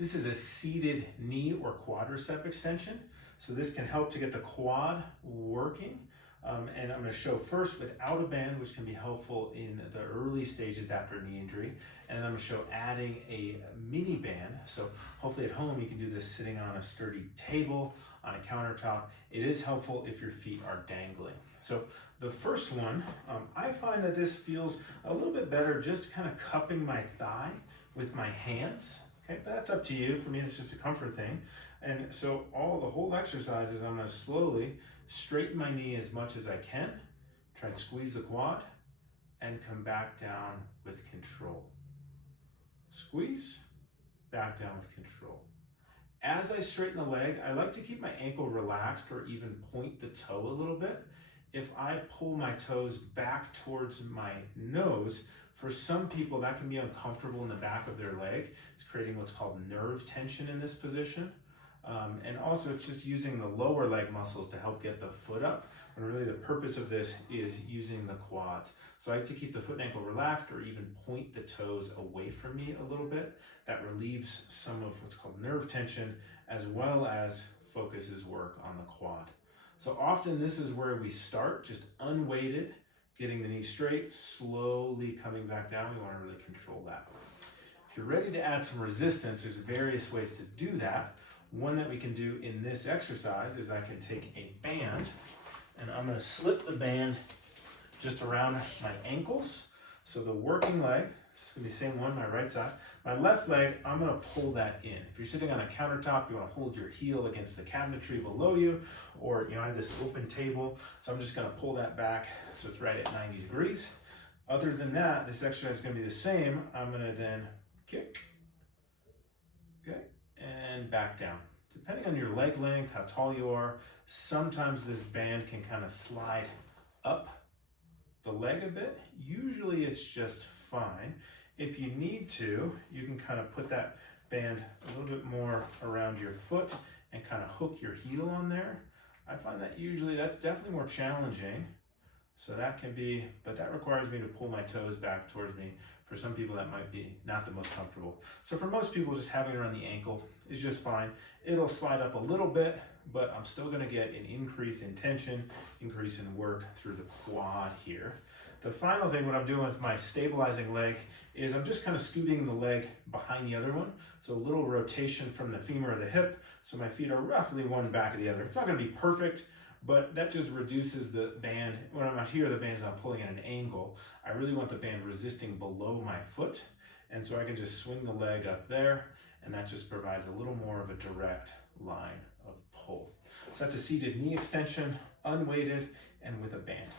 This is a seated knee or quadricep extension. So this can help to get the quad working. And I'm going to show first without a band, which can be helpful in the early stages after a knee injury. And then I'm going to show adding a mini band. So hopefully at home you can do this sitting on a sturdy table, on a countertop. It is helpful if your feet are dangling. So the first one, I find that this feels a little bit better just kind of cupping my thigh with my hands. Okay, but that's up to you. For me, it's just a comfort thing. And so the whole exercise is I'm going to slowly straighten my knee as much as I can, try and squeeze the quad, and come back down with control. Squeeze, back down with control. As I straighten the leg, I like to keep my ankle relaxed or even point the toe a little bit. If I pull my toes back towards my nose, for some people that can be uncomfortable in the back of their leg. It's creating what's called nerve tension in this position. And also it's just using the lower leg muscles to help get the foot up, when really the purpose of this is using the quads. So I like to keep the foot and ankle relaxed or even point the toes away from me a little bit. That relieves some of what's called nerve tension, as well as focuses work on the quad. So often this is where we start, just unweighted, getting the knee straight, slowly coming back down. We want to really control that. If you're ready to add some resistance, there's various ways to do that. One that we can do in this exercise is I can take a band and I'm going to slip the band just around my ankles. So the working leg, it's going to be the same one, my right side. My left leg, I'm going to pull that in. If you're sitting on a countertop, you want to hold your heel against the cabinetry below you, or I have this open table, so I'm just going to pull that back so it's right at 90 degrees. Other than that, this exercise is going to be the same. I'm going to then kick, okay, and back down. Depending on your leg length, how tall you are, sometimes this band can kind of slide up the leg a bit. Usually it's just fine. If you need to, you can kind of put that band a little bit more around your foot and kind of hook your heel on there. I find that usually that's definitely more challenging. So that can be, but that requires me to pull my toes back towards me. For some people that might be not the most comfortable. So for most people, just having it around the ankle is just fine. It'll slide up a little bit, but I'm still gonna get an increase in tension, increase in work through the quad here. The final thing, what I'm doing with my stabilizing leg is I'm just kind of scooting the leg behind the other one. So a little rotation from the femur or the hip. So my feet are roughly one back of the other. It's not gonna be perfect, but that just reduces the band. When I'm out here, the band's not pulling at an angle. I really want the band resisting below my foot. And so I can just swing the leg up there, and that just provides a little more of a direct line of pull. So that's a seated knee extension, unweighted, and with a band.